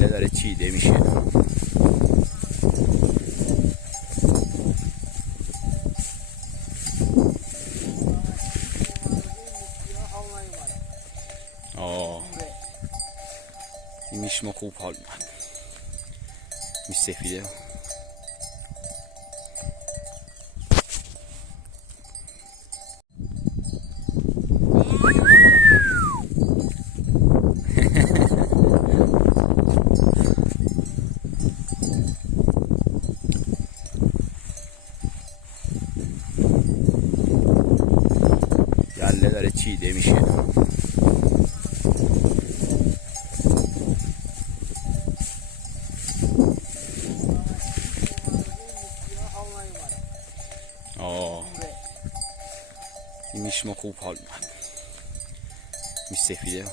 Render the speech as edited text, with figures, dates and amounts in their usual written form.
Kellelere çiğ demiş ya. میش ما خوب حال میاد. میش سفیده. Kellelere çiğ demiş ya. میش ما خوب حال میاد. میش سفیده.